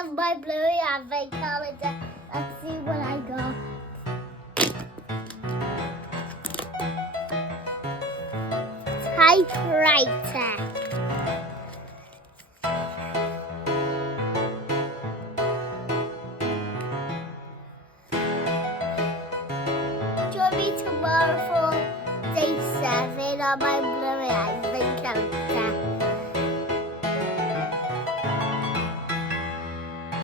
of my Bluey advent calendar. Let's see what I got. Typewriter. Join me tomorrow for day 7 on my Bluey advent calendar.